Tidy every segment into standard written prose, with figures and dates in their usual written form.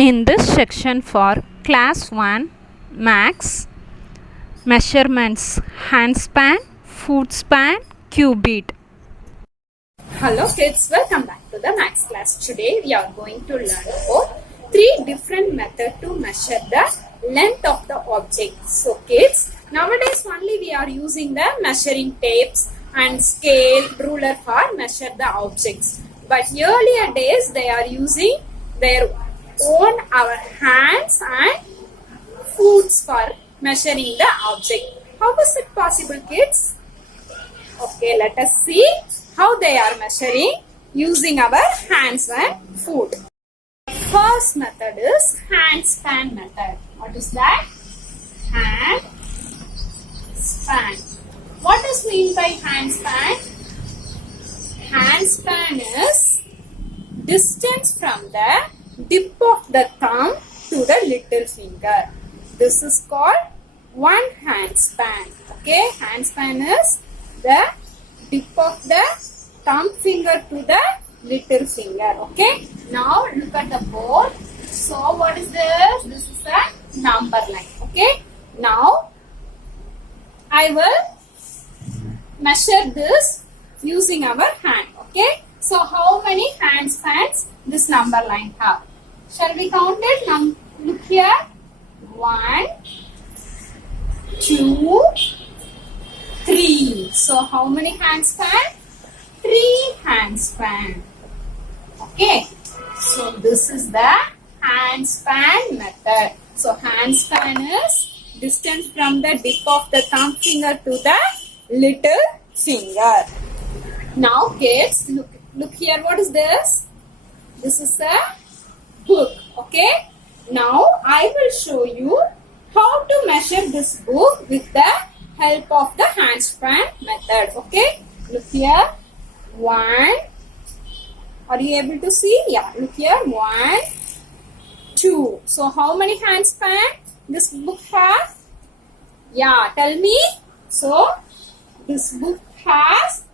In this section for class 1 max, measurements, handspan, foot span, cubit. Hello kids, welcome back to the max class. Today we are going to learn about 3 different methods to measure the length of the object. So kids, nowadays only we are using the measuring tapes and scale, ruler for measure the objects. But earlier days they are using their own our hands and foot for measuring the object. How is it possible, kids? Okay, let us see how they are measuring using our hands and foot. First method is hand span method. What is that? Hand span. What is mean by hand span? Hand span is distance from the tip of the thumb to the little finger. This is called one hand span. Okay, hand span is the tip of the thumb finger to the little finger. Okay, now look at the board. So what is this? This is the number line. Okay, now I will measure this using our hand. Okay, so how many hand spans this number line have? Shall we count it? Look here. 1, 2, 3. So how many hand span? 3 hand span. Okay. So this is the hand span method. So hand span is distance from the tip of the thumb finger to the little finger. Now kids, look here. What is this? This is a book. Okay. Now I will show you how to measure this book with the help of the hand span method. Okay. Look here. 1. Are you able to see? Yeah. Look here. 1, 2. So how many hand span this book has? Yeah. Tell me. So this book has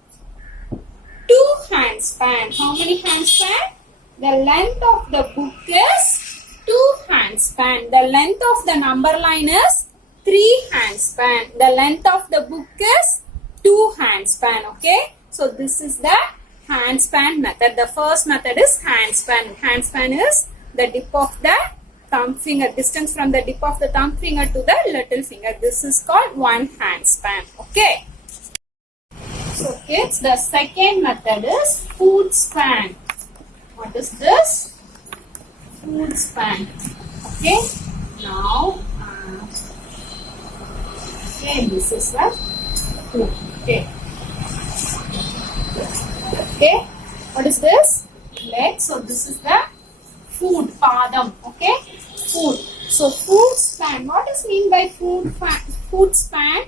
2 hand span. How many hand span? The length of the book is 2 hand span. The length of the number line is 3 hand span. The length of the book is 2 hand span. Okay. So this is the hand span method. The first method is hand span. Hand span is the tip of the thumb finger. Distance from the tip of the thumb finger to the little finger. This is called one hand span. Okay. So kids, the second method is foot span. What is this? Foot span. Okay. Now, okay, this is the foot. Okay. Okay. What is this? Leg. So this is the foot. Padam. Okay. Foot. So foot span. What is mean by foot span?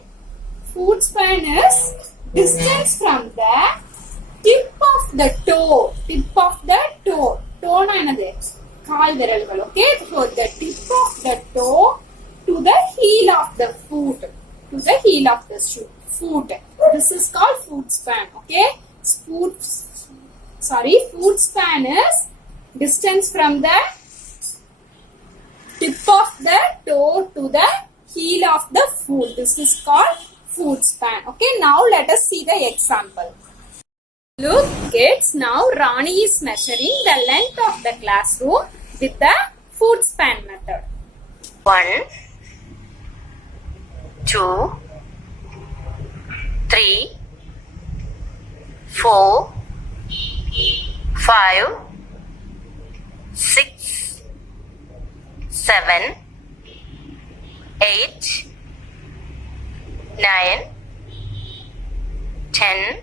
Foot span is distance from the tip of the toe. Tip of the toe. Toe na enadhu? Kaal viralgal. Okay. So the tip of the toe to the heel of the foot. To the heel of the foot. This is called foot span. Okay. Foot span is distance from the tip of the toe to the heel of the foot. This is called foot span. Okay. Now let us see the example. Look kids, now Rani is measuring the length of the classroom with the foot span method. 1, 2, 3, 4, 5, 6, 7, 8, 9, 10,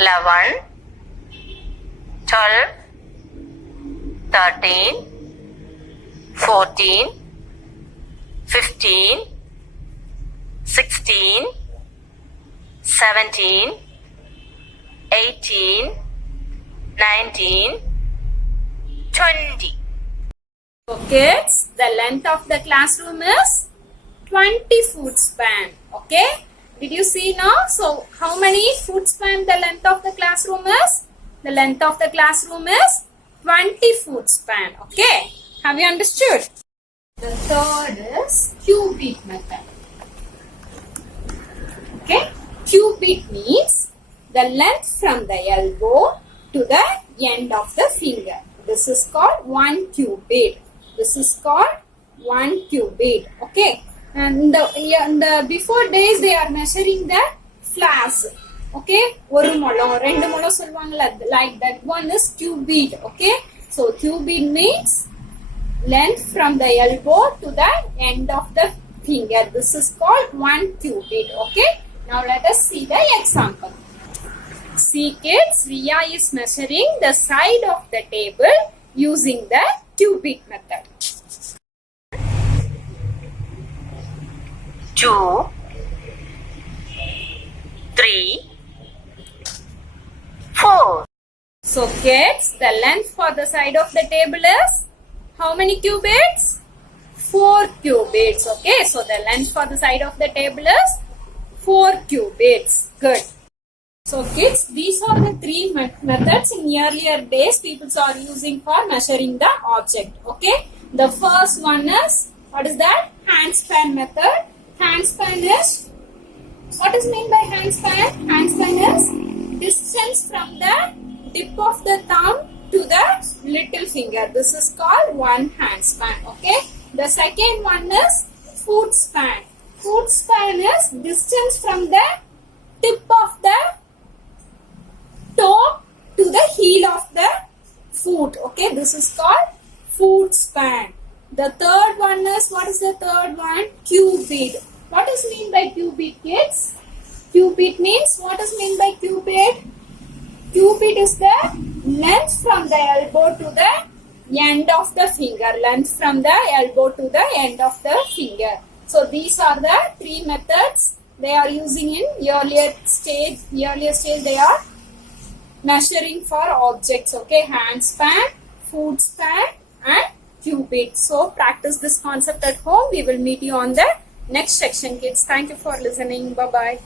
11, 12, 13, 14, 15, 16, 17, 18, 19, 20. So kids, the length of the classroom is 20 foot span. Okay. Did you see now? So how many foot span the length of the classroom is? The length of the classroom is 20 foot span. Okay, have you understood? The third is cubit method. Okay, cubit means the length from the elbow to the end of the finger. This is called 1 cubit. This is called 1 cubit. Okay, and the before days they are measuring the flask. Okay, ஒரு முழம் ரெண்டு முழம் சொல்லுவாங்கல, like that one is cubit. Okay, so cubit means length from the elbow to the end of the finger. This is called 1 cubit. Okay, now let us see the example. See kids, Riya is measuring the side of the table using the cubit method. 2, 3, 4. So kids, the length for the side of the table is how many cubits? 4 cubits. Okay, so the length for the side of the table is 4 cubits. Good. So kids, these are the three methods in earlier days people are using for measuring the object. Okay, the first one is, what is that? Handspan method. Handspan is, what is mean by handspan? Handspan is distance from the tip of the thumb to the little finger. This is called one handspan. Okay, the second one is foot span. Foot span is distance from the tip of the toe to the heel of the foot. Okay, this is called foot span. The third one is, what is the third one? Cubit. What is mean by cubit, kids? Cubit means, what is mean by cubit? Cubit is the length from the elbow to the end of the finger. Length from the elbow to the end of the finger. So these are the three methods they are using in earlier stage. They are measuring for objects. Okay, hand span, foot span and cubit. So practice this concept at home. We will meet you on the next section, kids. Thank you for listening. Bye bye.